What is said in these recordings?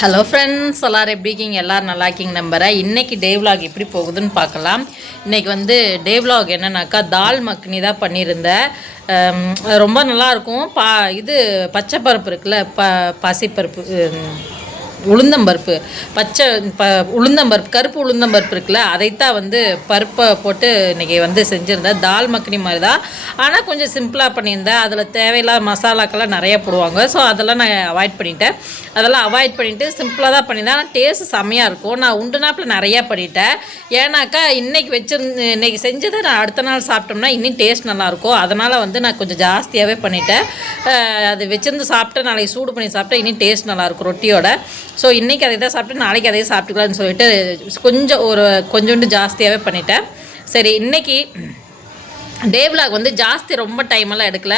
Hello friends எல்லோரும் எப்படி இருக்கீங்க? எல்லோரும் நல்லா இருக்கீங்க நம்புகிறேன் இன்றைக்கி டே விலாக் எப்படி போகுதுன்னு பார்க்கலாம். இன்றைக்கி வந்து டே விலாக் என்னன்னாக்கா தால் மக்னி தான் பண்ணியிருந்தேன். ரொம்ப நல்லாயிருக்கும் பா இது பச்சை பருப்பு இருக்குல்ல ப பாசிப்பருப்பு உளுந்தம்பருப்பு பச்சை ப உளுந்தம்பருப்பு கருப்பு உளுந்தம்பருப்பு இருக்குல்ல அதைத்தான் வந்து பருப்பை போட்டு இன்றைக்கி வந்து செஞ்சுருந்தேன் தால் மக்னி மாதிரி தான் ஆனால் கொஞ்சம் சிம்பிளாக பண்ணியிருந்தேன் அதில் தேவையில்லாத மசாலாக்கெல்லாம் நிறைய போடுவாங்க. ஸோ அதெல்லாம் நான் அவாய்ட் பண்ணிட்டேன். அதெல்லாம் அவாய்ட் பண்ணிவிட்டு சிம்பிளாக தான் பண்ணியிருந்தேன். ஆனால் டேஸ்ட் செம்மையாக இருக்கும். நான் உண்டுனாப்பில் நிறையா பண்ணிட்டேன். ஏன்னாக்கா இன்றைக்கி வச்சிருந்து இன்றைக்கி செஞ்சதை நான் அடுத்த நாள் சாப்பிட்டோம்னா இன்னும் டேஸ்ட் நல்லாயிருக்கும் அதனால் வந்து நான் கொஞ்சம் ஜாஸ்தியாகவே பண்ணிட்டேன். அது வச்சிருந்து சாப்பிட்டு நாளைக்கு சூடு பண்ணி சாப்பிட்டா இன்னும் டேஸ்ட் நல்லாயிருக்கும் ரொட்டியோட. ஸோ இன்றைக்கி அதை தான் சாப்பிட்டு நாளைக்கு அதையே சாப்பிட்டுக்கலாம்னு சொல்லிட்டு கொஞ்சம் ஒரு கொஞ்சோண்டு ஜாஸ்தியாகவே பண்ணிட்டேன். சரி இன்றைக்கி டே விலாக் வந்து ஜாஸ்தி ரொம்ப டைம் எல்லாம் எடுக்கல.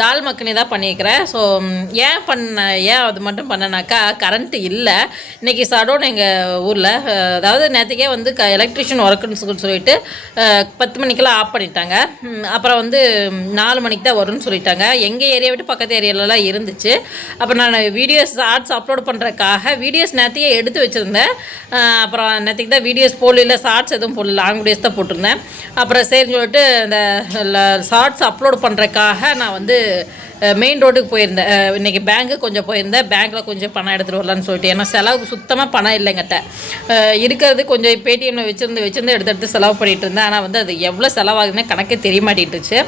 தால் மக்கனி தான் பண்ணியிருக்கிறேன். ஸோ ஏன் பண்ண ஏன் அது மட்டும் பண்ணனாக்கா கரண்ட்டு இல்லை. இன்றைக்கி சடோன் எங்கள் ஊரில் அதாவது நேற்றுக்கே வந்து க எலக்ட்ரிஷியன் ஒர்க்குன்னு சொல்லி சொல்லிட்டு பத்து மணிக்கெல்லாம் ஆஃப் பண்ணிட்டாங்க. அப்புறம் வந்து நாலு மணிக்கு தான் வரும்னு சொல்லிட்டாங்க. எங்கள் ஏரியா விட்டு பக்கத்து ஏரியாலலாம் இருந்துச்சு. அப்போ நான் வீடியோஸ் ஷார்ட்ஸ் அப்லோட் பண்ணுறதுக்காக வீடியோஸ் நேற்றையே எடுத்து வச்சுருந்தேன். அப்புறம் நேற்றுக்கு தான் வீடியோஸ் போடல ஷார்ட்ஸ் எதுவும் போடல லாங் வீடியோஸ் தான் போட்டிருந்தேன். அப்புறம் சரின்னு சொல்லிட்டு இந்த ஷார்ட்ஸ் அப்லோட் பண்ணுறதுக்காக நான் வந்து மெயின் ரோட்டுக்கு போயிருந்தேன். இன்றைக்கி இன்னைக்கு பேங்க்கு கொஞ்சம் போயிருந்தேன். பேங்க்கில் கொஞ்சம் பணம் எடுத்துகிட்டு வரலான்னு சொல்லிட்டு. ஏன்னா செலவுக்கு சுத்தமாக பணம் இல்லைங்கிட்ட இருக்கிறது கொஞ்சம் பேடிஎம்மில் வச்சுருந்து வச்சுருந்து எடுத்து எடுத்து செலவு பண்ணிகிட்டு இருந்தேன். ஆனால் வந்து அது எவ்வளோ செலவாகுதுன்னு கணக்கே தெரிய மாட்டேட்டுருச்சு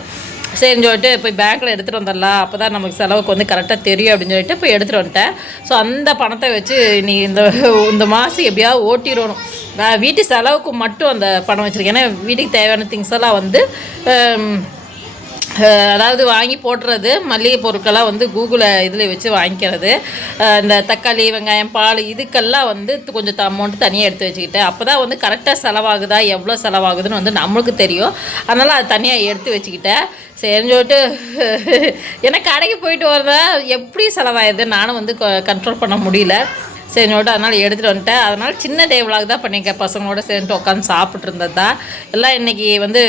சரின்னு சொல்லிட்டு போய் பேங்க்கில் எடுத்துகிட்டு வந்துடலாம். அப்போ தான் நமக்கு செலவுக்கு வந்து கரெக்டாக தெரியும் அப்படின்னு சொல்லிட்டு போய் எடுத்துகிட்டு வந்துட்டேன். ஸோ அந்த பணத்தை வச்சு நீ இந்த இந்த மாதம் எப்படியாவது ஓட்டிடணும். வீட்டு செலவுக்கு மட்டும் அந்த பணம் வச்சுருக்கேன். ஏன்னா வீட்டுக்கு தேவையான திங்ஸ் எல்லாம் வந்து அதாவது வாங்கி போடுறது மளிகை பொருட்கள்லாம் வந்து கூகுளை இதில் வச்சு வாங்கிக்கிறது. இந்த தக்காளி வெங்காயம் பால் இதுக்கெல்லாம் வந்து கொஞ்சம் அமௌண்ட்டு தனியாக எடுத்து வச்சுக்கிட்டேன் அப்போ தான் வந்து கரெக்டாக செலவாகுதா எவ்வளோ செலவாகுதுன்னு வந்து நம்மளுக்கு தெரியும். அதனால் அது தனியாக எடுத்து வச்சுக்கிட்டேன். சரின்னு சொல்லிட்டு ஏன்னா கடைக்கு போயிட்டு வரதா எப்படி செலவாயிடுது நானும் வந்து கண்ட்ரோல் பண்ண முடியல. சரி சொல்லிட்டு அதனால் எடுத்துகிட்டு வந்துட்டேன் அதனால் சின்ன டே vlog தான் பண்ணியிருக்கேன். பசங்களோட சேர்ந்துட்டு உட்காந்து சாப்பிட்டு இருந்தது? தான் எல்லாம் இன்றைக்கி வந்து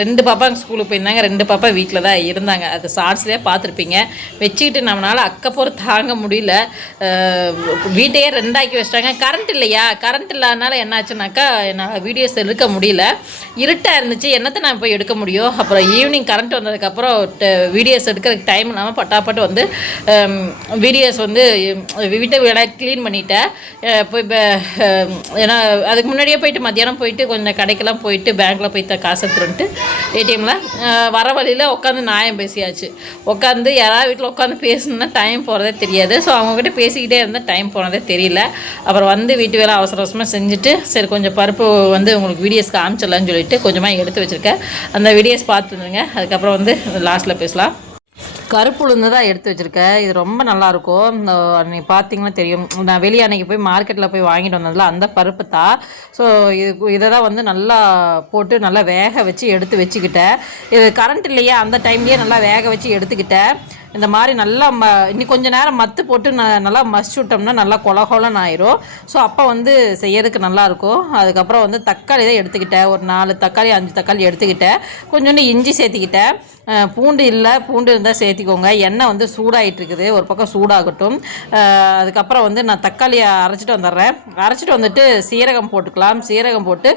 ரெண்டு பாப்பா ஸ்கூலுக்கு போயிருந்தாங்க. ரெண்டு பாப்பா வீட்டில் தான் இருந்தாங்க. அது ஷார்ட்ஸ்லேயே பார்த்துருப்பீங்க. வச்சுக்கிட்டு நம்மளால் அக்கப்போர் தாங்க முடியல. வீட்டையே ரெண்டாக்கி வச்சிட்டாங்க. கரண்ட் இல்லையா? கரண்ட் இல்லாதனால என்னாச்சுனாக்கா என்னால் வீடியோஸ் எடுக்க முடியல. இருட்டாக இருந்துச்சு. என்னத்தை நான் போய் எடுக்க முடியும்? அப்புறம் ஈவினிங் கரண்ட் வந்ததுக்கப்புறம் வீடியோஸ் எடுக்கிறதுக்கு டைம் இல்லாமல் பட்டாப்பட்டு வந்து வீடியோஸ் வந்து வீட்டை விட க்ளீன் பண்ணிட்டேன் போய் ஏன்னா அதுக்கு முன்னாடியே போயிட்டு மத்தியானம் போயிட்டு கொஞ்சம் கடைக்கெல்லாம் போயிட்டு பேங்க்கில் போய் த- காசு எடுத்துட்டு ஏடிஎம்மில் வர வழியில் உட்காந்து நியாயம் பேசியாச்சு. உட்காந்து யாராவது வீட்டில் உட்காந்து பேசணுன்னா டைம் போகிறதே தெரியாது. ஸோ அவங்கக்கிட்ட பேசிக்கிட்டே இருந்தால் டைம் போனதே தெரியல. அப்புறம் வந்து வீட்டு வேலை அவசர அவசரமாக செஞ்சுட்டு சரி கொஞ்சம் பருப்பு வந்து உங்களுக்கு வீடியோஸ் காமிச்சிடலான்னு சொல்லிட்டு கொஞ்சமாக எடுத்து வச்சுருக்கேன். அந்த வீடியோஸ் பார்த்துருங்க அதுக்கப்புறம் வந்து லாஸ்ட்டில் பேசலாம். கருப்பு உளுந்து தான் எடுத்து வச்சுருக்கேன் இது ரொம்ப நல்லாயிருக்கும் இந்த நீ பார்த்தீங்கன்னா தெரியும். நான் வெளியே அன்னைக்கு போய் மார்க்கெட்டில் போய் வாங்கிட்டு வந்ததில் அந்த பருப்பு தான். ஸோ இது இதை தான் வந்து நல்லா போட்டு நல்லா வேக வச்சு எடுத்து வச்சுக்கிட்டேன். இது கரண்ட் இல்லையா அந்த டைம்லேயே நல்லா வேக வச்சு எடுத்துக்கிட்டேன். இந்த மாதிரி நல்லா ம இன்னும் கொஞ்ச நேரம் மத்து போட்டு ந நல்லா மசிச்சு விட்டோம்னா நல்லா கொலகோலன் கொலன்னு ஆயிரும். ஸோ அப்போ வந்து செய்யறதுக்கு நல்லாயிருக்கும் அதுக்கப்புறம் வந்து தக்காளி தான் எடுத்துக்கிட்டேன். ஒரு நாலு தக்காளி அஞ்சு தக்காளி எடுத்துக்கிட்டேன். கொஞ்சோண்டு இஞ்சி சேர்த்துக்கிட்டேன். பூண்டு இல்லை பூண்டு இருந்தால் சேர்த்திக்கோங்க. எண்ணெய் வந்து சூடாயிட்டு இருக்குது ஒரு பக்கம் சூடாகட்டும். அதுக்கப்புறம் வந்து நான் தக்காளியை அரைச்சிட்டு வந்துடுறேன் அரைச்சிட்டு வந்துட்டு சீரகம் போட்டுக்கலாம். சீரகம் போட்டு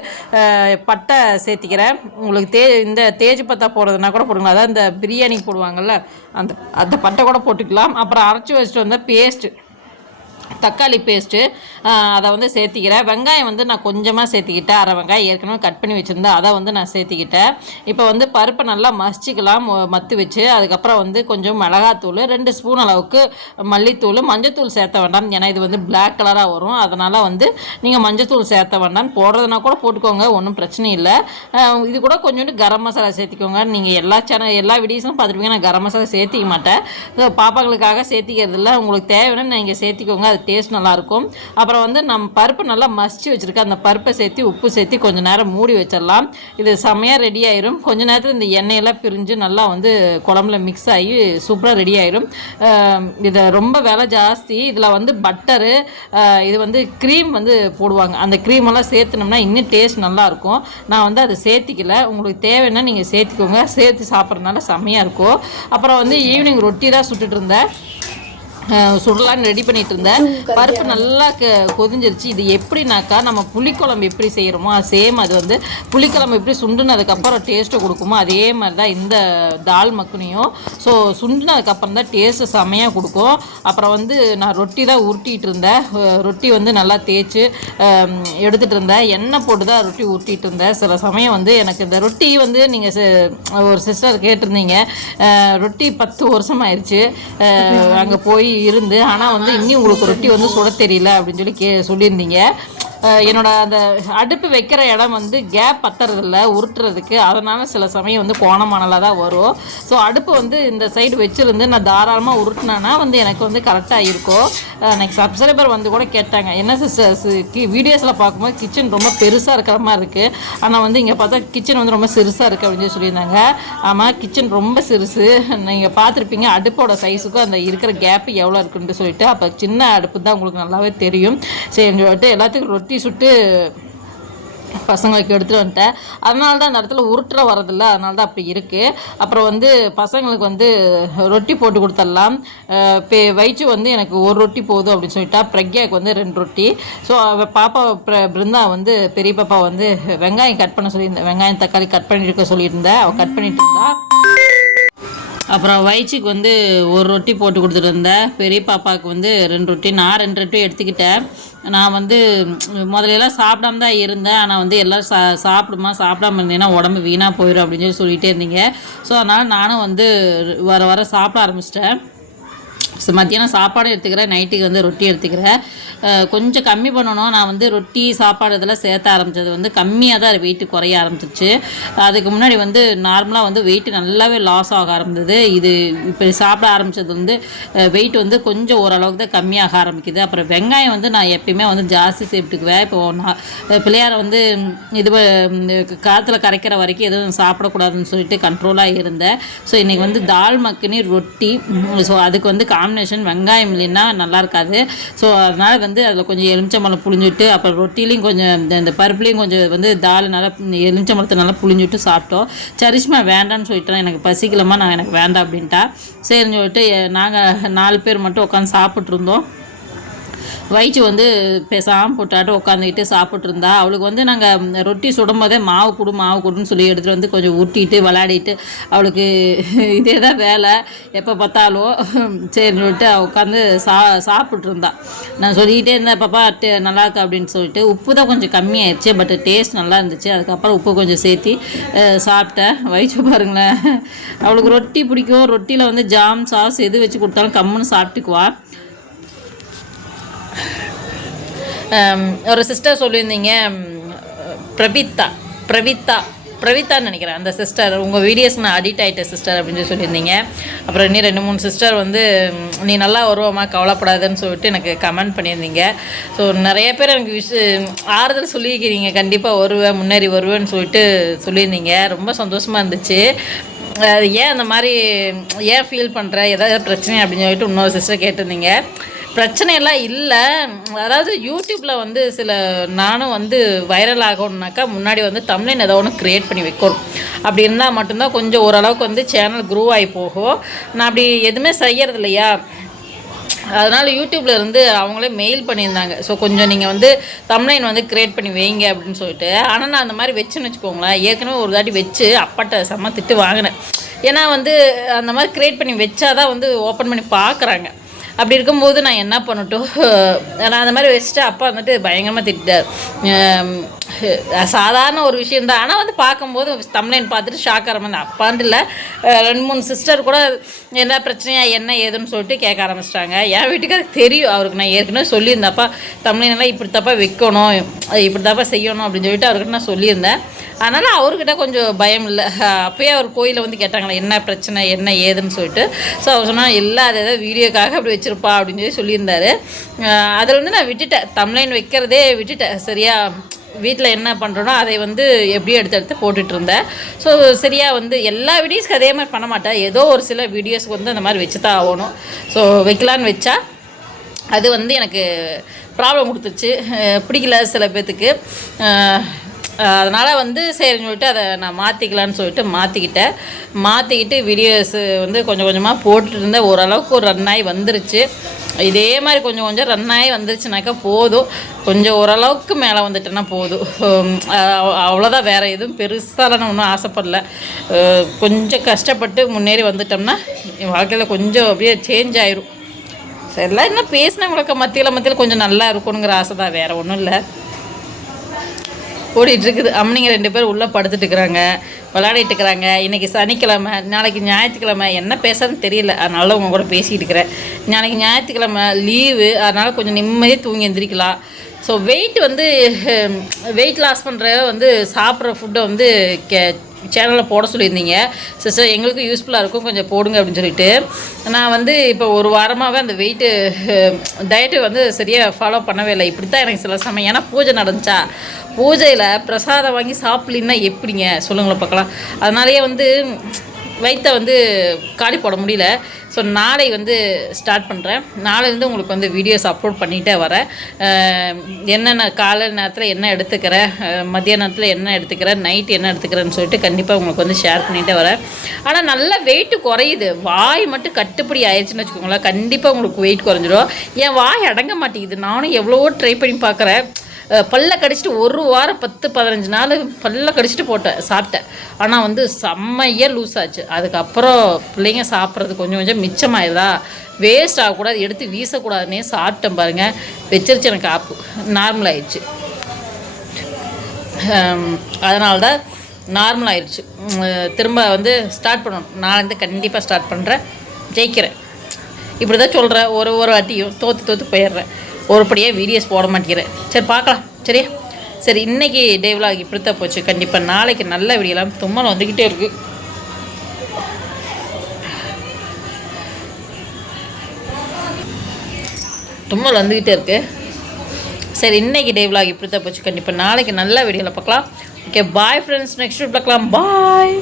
பட்டை சேர்த்திக்கிறேன். உங்களுக்கு தே இந்த தேஜ் பத்தா போடுறதுனா கூட போடுங்களா அதான் இந்த பிரியாணிக்கு போடுவாங்கள்ல அந்த அந்த பட்டை கூட போட்டுக்கலாம். அப்புறம் அரைச்சி வச்சுட்டு வந்த பேஸ்ட்டு தக்காளி பேஸ்ட்டு அதை வந்து சேர்த்திக்கிறேன். வெங்காயம் வந்து நான் கொஞ்சமாக சேர்த்திக்கிட்டேன். அரை வெங்காயம் ஏற்கனவே கட் பண்ணி வச்சுருந்தேன். அதை வந்து நான் சேர்த்திக்கிட்டேன். இப்போ வந்து பருப்பை நல்லா மசிச்சுக்கலாம் மத்து வச்சு. அதுக்கப்புறம் வந்து கொஞ்சம் மிளகாத்தூள் ரெண்டு ஸ்பூன் அளவுக்கு மல்லித்தூள் மஞ்சத்தூள் சேர்த்த வேண்டாம். ஏன்னா இது வந்து பிளாக் கலராக வரும். அதனால் வந்து நீங்கள் மஞ்சத்தூள் சேர்த்த வேண்டாம். போடுறதுனா கூட போட்டுக்கோங்க. ஒன்றும் பிரச்சனை இல்லை. இது கூட கொஞ்சோண்டு கரம் மசாலா சேர்த்திக்கோங்க. நீங்கள் எல்லா சேனல் எல்லா வீடியோஸும் பார்த்துருப்பீங்க. நான் கரம் மசாலா சேர்த்திக்க மாட்டேன். பாப்பாங்களுக்காக சேர்த்திக்கிறது இல்லை உங்களுக்கு தேவைன்னா நீங்கள் சேர்த்திக்கோங்க. அது டேஸ்ட் நல்லாயிருக்கும். அப்புறம் வந்து நம்ம பருப்பு நல்லா மசிச்சு வச்சுருக்கேன் அந்த பருப்பை சேர்த்து உப்பு சேர்த்து கொஞ்சம் நேரம் மூடி வச்சிடலாம். இது செம்மையாக ரெடி ஆயிரும். கொஞ்ச நேரத்தில் இந்த எண்ணெயெல்லாம் பிரிஞ்சு நல்லா வந்து குழம்புல மிக்ஸ் ஆகி சூப்பராக ரெடி ஆயிரும். இது ரொம்ப விலை ஜாஸ்தி. இதில் வந்து பட்டரு இது வந்து க்ரீம் வந்து போடுவாங்க. அந்த க்ரீம் எல்லாம் சேர்த்துனோம்னா இன்னும் டேஸ்ட் நல்லாயிருக்கும். நான் வந்து அதை சேர்த்திக்கல. உங்களுக்கு தேவைன்னா நீங்கள் சேர்த்துக்கோங்க. சேர்த்து சாப்பிட்றதுனால செம்மையாக இருக்கும். அப்புறம் வந்து ஈவினிங் ரொட்டி தான் சுட்டுட்டு இருந்தேன். சுடலான்னு ரெடி பண்ணிட்டு இருந்தேன் பருப்பு நல்லா க கொதிஞ்சிருச்சு. இது எப்படின்னாக்கா நம்ம புளிக்குழம்பு எப்படி செய்கிறோமோ சேம் அது வந்து புளிக்குழம்பு எப்படி சுண்டுனதுக்கப்புறம் டேஸ்ட்டு கொடுக்குமோ அதே மாதிரி தான் இந்த தால் மக்குனியும். ஸோ சுண்டுனதுக்கப்புறம் தான் டேஸ்ட்டு செமையாக கொடுக்கும். அப்புறம் வந்து நான் ரொட்டி தான் உருட்டிட்டு இருந்தேன் ரொட்டி வந்து நல்லா தேய்ச்சி எடுத்துகிட்டு இருந்தேன் எண்ணெய் போட்டு தான் ரொட்டி உருட்டிட்டு இருந்தேன் சில சமயம் வந்து எனக்கு இந்த ரொட்டி வந்து நீங்கள் ஒரு சிஸ்டர் கேட்டிருந்தீங்க. ரொட்டி பத்து வருஷம். ஆயிடுச்சு அங்கே போய் இருந்து ஆனால் வந்து இன்னும் உங்களுக்கு ரொட்டி வந்து சுட தெரியல அப்படின்னு சொல்லி கே சொல்லியிருந்தீங்க. என்னோட அந்த அடுப்பு வைக்கிற இடம் வந்து கேப் பத்துறதில்ல உருட்டுறதுக்கு. அதனால சில சமயம் வந்து கோணமானலாக தான் வரும். ஸோ அடுப்பு வந்து இந்த சைடு வச்சுருந்து நான் தாராளமாக உருட்டினேன்னா வந்து எனக்கு வந்து கரெக்டாக இருக்கும். எனக்கு சப்ஸ்கிரைபர் வந்து கூட கேட்டாங்க என்ன வீடியோஸில் பார்க்கும்போது கிச்சன் ரொம்ப பெருசாக இருக்கிற மாதிரி இருக்குது ஆனால் வந்து இங்கே பார்த்தா கிச்சன் வந்து ரொம்ப சிறுசாக இருக்குது அப்படின்னு சொல்லி சொல்லியிருந்தாங்க. ஆமாம் கிச்சன் ரொம்ப சிறுசு. நீங்கள் பார்த்துருப்பீங்க அடுப்போட சைஸுக்கும் அந்த இருக்கிற கேப் எவ்வளோ இருக்குன்னு சொல்லிட்டு அப்போ சின்ன அடுப்பு தான் உங்களுக்கு நல்லாவே தெரியும். சரி சொல்லிட்டு எல்லாத்துக்கும் ரொட்டி சுற்றி சுட்டு பசங்களுக்கு எடுத்துகிட்டு வந்துட்டேன். அதனால தான் அந்த இடத்துல உருட்டுற வரதில்ல. அதனால தான் அப்படி இருக்குது அப்புறம் வந்து பசங்களுக்கு வந்து ரொட்டி போட்டு கொடுத்துடலாம். இப்போ பே வயிற்று வந்து எனக்கு ஒரு ரொட்டி போதும் அப்படின்னு சொல்லிட்டா பிரக்யாவுக்கு வந்து ரெண்டு ரொட்டி. ஸோ அவள் பாப்பா பிர- பிருந்தா வந்து பெரிய பாப்பா வந்து வெங்காயம் கட் பண்ண சொல்லியிருந்தேன் வெங்காயம் தக்காளி கட் பண்ணிட்டு சொல்லியிருந்தேன் அவள் கட் பண்ணிட்டு இருந்தா. அப்புறம் வயிற்றுக்கு வந்து ஒரு ரொட்டி போட்டு கொடுத்துருந்தேன் பெரிய பாப்பாவுக்கு வந்து ரெண்டு ரொட்டி. நான் ரெண்டு ரொட்டி எடுத்துக்கிட்டேன். நான் வந்து ம், சாப்பிடாம தான் இருந்தேன். ஆனால் வந்து எல்லோரும் சா சாப்பிடுமா சாப்பிடாம இருந்தீங்கன்னா உடம்பு வீணாக போயிடும் அப்படின்னு சொல்லி சொல்லிகிட்டே இருந்தீங்க. ஸோ அதனால் நானும் வந்து வர வர சாப்பிட ஆரம்பிச்சிட்டேன். ஸோ மத்தியானம் சாப்பாடு எடுத்துக்கிறேன் நைட்டுக்கு வந்து ரொட்டி எடுத்துக்கிறேன். கொஞ்சம் கம்மி பண்ணணும். நான் வந்து ரொட்டி சாப்பாடு இதெல்லாம் சேர்த்த ஆரம்பித்தது வந்து கம்மியாக தான் வெயிட்டு குறைய ஆரம்பிச்சிருச்சு. அதுக்கு முன்னாடி வந்து நார்மலாக வந்து வெயிட் நல்லாவே லாஸ் ஆக ஆரம்பிச்சது. இது இப்போ சாப்பிட ஆரம்பித்தது வந்து வெயிட் வந்து கொஞ்சம் ஓரளவுக்கு தான் கம்மியாக ஆரம்பிக்குது. அப்புறம் வெங்காயம் வந்து நான் எப்பயுமே வந்து ஜாஸ்தி சேர்த்துக்குவேன். இப்போ நான் பிள்ளையாரை வந்து இது காற்றுல கரைக்கிற வரைக்கும் எதுவும் சாப்பிடக்கூடாதுன்னு சொல்லிட்டு கண்ட்ரோலாக இருந்தேன். ஸோ இன்றைக்கி வந்து தால் மக்கனி ரொட்டி. ஸோ அதுக்கு வந்து காம்பினேஷன் வெங்காயம் இல்லைன்னா நல்லா இருக்காது. ஸோ அதனால் வந்து அதில் கொஞ்சம் எலுமிச்சம்பழம் புழிஞ்சுட்டு அப்புறம் ரொட்டிலையும் கொஞ்சம் இந்த- இந்த பருப்புலையும் கொஞ்சம் வந்து தால் நல்லா எலுமிச்சம்பழத்தை நல்லா புழிஞ்சுட்டு சாப்பிட்டோம். சரிஷ்மா வேண்டான்னு சொல்லிட்டேன். எனக்கு பசிக்கலமா நான் எனக்கு வேண்டாம் அப்படின்ட்டா. சரின்னு சொல்லிட்டு நாங்கள் நாலு பேர் மட்டும் உட்காந்து சாப்பிட்ருந்தோம் வயிற்று வந்து பேசாமல் போட்டாட்டு உட்காந்துக்கிட்டு சாப்பிட்ருந்தா அவளுக்கு வந்து நாங்கள் ரொட்டி சுடும்போதே மாவு கொடு மாவு கொடுன்னு சொல்லி எடுத்துகிட்டு வந்து கொஞ்சம் ஊட்டிட்டு விளையாடிட்டு அவளுக்கு இதே தான் வேலை. எப்போ பார்த்தாலும் சரின்னு சொல்லிட்டு உட்காந்து சா சாப்பிட்ருந்தா நான் சொல்லிக்கிட்டே இருந்தேன் பாப்பா டே- நல்லா இருக்கு அப்படின்னு சொல்லிட்டு. உப்பு தான் கொஞ்சம் கம்மியாயிடுச்சு பட் டேஸ்ட் நல்லா இருந்துச்சு. அதுக்கப்புறம் உப்பு கொஞ்சம் சேர்த்தி சாப்பிட்டேன். வயிற்று பாருங்களேன். அவளுக்கு ரொட்டி பிடிக்கும். ரொட்டியில் வந்து ஜாம் சாஸ் எது வச்சு கொடுத்தாலும் கம்முன்னு சாப்பிட்டுக்குவா. Um, ஒரு சிஸ்டர் சொல்லியிருந்தீங்க um, பிரபித்தா பிரவித்தா பிரவித்தான்னு நினைக்கிறேன். அந்த சிஸ்டர் உங்கள் வீடியோஸ் நான் அடிக்ட் ஆகிட்டேன் சிஸ்டர் அப்படின்னு சொல்லி சொல்லியிருந்தீங்க. அப்புறம் இன்னும் ரெண்டு மூணு சிஸ்டர் வந்து um, நீ நல்லா வருவோமா கவலைப்படாதுன்னு சொல்லிட்டு எனக்கு கமெண்ட் பண்ணியிருந்தீங்க. ஸோ நிறைய பேர் எனக்கு விஷ um, ஆறுதல் சொல்லியிருக்கிறீங்க. கண்டிப்பாக வருவேன் முன்னேறி வருவேன்னு சொல்லிட்டு சொல்லியிருந்தீங்க. ரொம்ப சந்தோஷமாக இருந்துச்சு. அது ஏன் அந்த மாதிரி ஏன் ஃபீல் பண்ணுற ஏதாவது பிரச்சனை அப்படின்னு சொல்லிட்டு இன்னொரு சிஸ்டர் கேட்டிருந்தீங்க. பிரச்சனையெல்லாம் இல்லை. அதாவது யூடியூப்பில் வந்து சில நானும் வந்து வைரல் ஆகணுனாக்கா முன்னாடி வந்து தமிழன் ஏதோ ஒன்று க்ரியேட் பண்ணி வைக்கணும். அப்படி இருந்தால் மட்டும்தான் கொஞ்சம் ஓரளவுக்கு வந்து சேனல் க்ரூ ஆகி போகும். நான் அப்படி எதுவுமே செய்யறது இல்லையா? அதனால் யூடியூப்பில் இருந்து அவங்களே மெயில் பண்ணியிருந்தாங்க. ஸோ கொஞ்சம் நீங்கள் வந்து தமிழ்லைன் வந்து க்ரியேட் பண்ணி வைங்க அப்படின்னு சொல்லிட்டு. ஆனால் நான் அந்த மாதிரி வச்சுன்னு வச்சுக்கோங்களேன். ஏற்கனவே ஒரு தாட்டி வச்சு அப்பாட்ட செம்ம திட்டு வாங்கினேன். ஏன்னா வந்து அந்த மாதிரி க்ரியேட் பண்ணி வச்சாதான் வந்து ஓப்பன் பண்ணி பார்க்குறாங்க. அப்படி இருக்கும்போது நான் என்ன பண்ணட்டும்? நான் அந்த மாதிரி வச்சுட்டு அப்பா வந்துட்டு பயங்கரமாக திட்டார் சாதாரண ஒரு விஷயந்தான் ஆனால் வந்து பார்க்கும்போது தமிழன் பார்த்துட்டு ஷாக் அப்பான்னு அப்பான்ட்டு இல்லை. ரெண்டு மூணு சிஸ்டர் கூட என்ன பிரச்சனையா என்ன ஏதுன்னு சொல்லிட்டு கேட்க ஆரம்பிச்சிட்டாங்க. என் வீட்டுக்காருக்கு தெரியும். அவருக்கு நான் ஏற்கனவே சொல்லியிருந்தப்பா தமிழனெல்லாம் இப்படி தப்பா வைக்கணும் இப்படி தப்பா செய்யணும் அப்படின்னு சொல்லிட்டு அவர்கிட்ட நான் சொல்லியிருந்தேன். அதனால் அவர்கிட்ட கொஞ்சம் பயம் இல்லை. அப்போயே அவர் கோயிலில் வந்து கேட்டாங்களே என்ன பிரச்சனை என்ன ஏதுன்னு சொல்லிட்டு. ஸோ அவர் சொன்னால் இல்லை அது ஏதாவது வீடியோக்காக அப்படி வச்சுருப்பா அப்படின்னு சொல்லி சொல்லியிருந்தாரு. அதில் வந்து நான் விட்டுட்டேன். தமிழன் வைக்கிறதே விட்டுட்டேன். சரியா? வீட்டில் என்ன பண்ணுறோனோ அதை வந்து எப்படியும் எடுத்து எடுத்து போட்டுட்டு இருந்தேன் ஸோ சரியாக வந்து எல்லா வீடியோஸ்க்கு அதே மாதிரி பண்ண மாட்டேன். ஏதோ ஒரு சில வீடியோஸ்க்கு வந்து அந்த மாதிரி வச்சு தான் ஆகணும். ஸோ வைக்கலான்னு வச்சா அது வந்து எனக்கு ப்ராப்ளம் கொடுத்துருச்சு பிடிக்கல சில பேர்த்துக்கு அதனால் வந்து சரின்னு சொல்லிட்டு அதை நான் மாற்றிக்கலான்னு சொல்லிட்டு மாற்றிக்கிட்டேன் மாற்றிக்கிட்டு வீடியோஸ் வந்து கொஞ்சம் கொஞ்சமாக போட்டுட்டு இருந்தேன் ஓரளவுக்கு ஒரு ரன் ஆகி வந்துருச்சு. இதே மாதிரி கொஞ்சம் கொஞ்சம் ரன் ஆகி வந்துருச்சுனாக்கா போதும். கொஞ்சம் ஓரளவுக்கு மேலே வந்துட்டேன்னா போதும். அவ்வளோதான் வேறு எதுவும் பெருசாக நான் ஒன்றும் ஆசைப்படல. கொஞ்சம் கஷ்டப்பட்டு முன்னேறி வந்துட்டோம்னா என் வாழ்க்கையில் கொஞ்சம் அப்படியே சேஞ்ச் ஆயிரும். சரிலாம் இன்னும் பேசினவங்களுக்கு மத்தியில் மத்தியில் கொஞ்சம் நல்லா இருக்கணுங்கிற ஆசை தான் வேறு ஒன்றும் இல்லை. ஓடிட்டு இருக்குது அம்மனிங்க ரெண்டு பேர் உள்ளே படுத்துட்டு இருக்கிறாங்க விளையாடிட்டு இருக்கிறாங்க இன்றைக்கி சனிக்கிழமை நாளைக்கு ஞாயிற்றுக்கிழமை என்ன பேசுறதுன்னு தெரியல. அதனால உங்க கூட பேசிகிட்டு இருக்கிறேன். நாளைக்கு ஞாயிற்றுக்கிழமை லீவு. அதனால் கொஞ்சம் நிம்மதியாக தூங்கி எந்திரிக்கலாம். ஸோ வெயிட் வந்து வெயிட் லாஸ் பண்ணுற வந்து சாப்பிட்ற ஃபுட்டை வந்து கே சேனலில் போட சொல்லியிருந்தீங்க. சிஸ்டர் எங்களுக்கும் யூஸ்ஃபுல்லாக இருக்கும். கொஞ்சம் போடுங்க அப்படின்னு சொல்லிட்டு. நான் வந்து இப்போ ஒரு வாரமாகவே அந்த வெயிட்டு டயட்டு வந்து சரியாக ஃபாலோ பண்ணவே இல்லை. இப்படி தான் எனக்கு சில சமயம். ஏன்னா பூஜை நடந்துச்சா? பூஜையில் பிரசாதம் வாங்கி சாப்பிட்லின்னா எப்படிங்க? சொல்லுங்களேன் பார்க்கலாம். அதனாலேயே வந்து வயிற்ற வந்து காலி போட முடியல. ஸோ நாளை வந்து ஸ்டார்ட் பண்ணுறேன் நாளையிலேருந்து உங்களுக்கு வந்து வீடியோஸ் அப்லோட் பண்ணிகிட்டே வரேன். என்னென்ன காலை நேரத்தில் என்ன எடுத்துக்கிறேன் மதிய நேரத்தில் என்ன எடுத்துக்கிறேன் நைட் என்ன எடுத்துக்கிறேன்னு சொல்லிட்டு கண்டிப்பாக உங்களுக்கு வந்து ஷேர் பண்ணிகிட்டே வரேன். ஆனால் நல்லா வெயிட்டு குறையுது. வாய் மட்டும் கட்டுப்படி ஆயிடுச்சுன்னு வச்சுக்கோங்களேன். கண்டிப்பாக உங்களுக்கு வெயிட் குறைஞ்சிடும். என் வாய் அடங்க மாட்டேங்குது. நானும் எவ்வளவோ ட்ரை பண்ணி பார்க்குறேன். பல்ல கடிச்சிட்டு ஒரு வாரம் பத்து பதினஞ்சு நாள் பல்ல கடிச்சிட்டு போட்டேன் சாப்பிட்டேன். ஆனால் வந்து செம்மையாக லூஸ் ஆச்சு. அதுக்கப்புறம் பிள்ளைங்க சாப்பிட்றது கொஞ்சம் கொஞ்சம் மிச்சமாயிருதா? வேஸ்ட் ஆகக்கூடாது எடுத்து வீசக்கூடாதுன்னே சாப்பிட்டேன் பாருங்கள் வச்சிருச்சு எனக்கு ஆப்பு. நார்மல் ஆயிடுச்சு. அதனால தான் நார்மல் ஆயிடுச்சு. திரும்ப வந்து ஸ்டார்ட் பண்ணணும். நாளைந்து கண்டிப்பாக ஸ்டார்ட் பண்ணுறேன் ஜெயிக்கிறேன். இப்படி தான் சொல்கிறேன் ஒரு ஒரு வாட்டியும் தோற்று தோற்று போயிடுறேன். ஒருபடியாக வீடியோஸ் போட மாட்டேங்கிறேன் சரி பார்க்கலாம். சரியா? சரி இன்றைக்கி டேவ்லாக் vlog போச்சு. கண்டிப்பாக நாளைக்கு நல்ல வீடியோலாம் தும்மல் வந்துக்கிட்டே இருக்குது தும்மல் வந்துக்கிட்டே இருக்குது சரி இன்னைக்கு டே vlog இப்படி தான் போச்சு. கண்டிப்பாக நாளைக்கு நல்ல வீடியோவில் பார்க்கலாம். ஓகே பாய் ஃப்ரெண்ட்ஸ் நெக்ஸ்ட் பார்க்கலாம். பாய்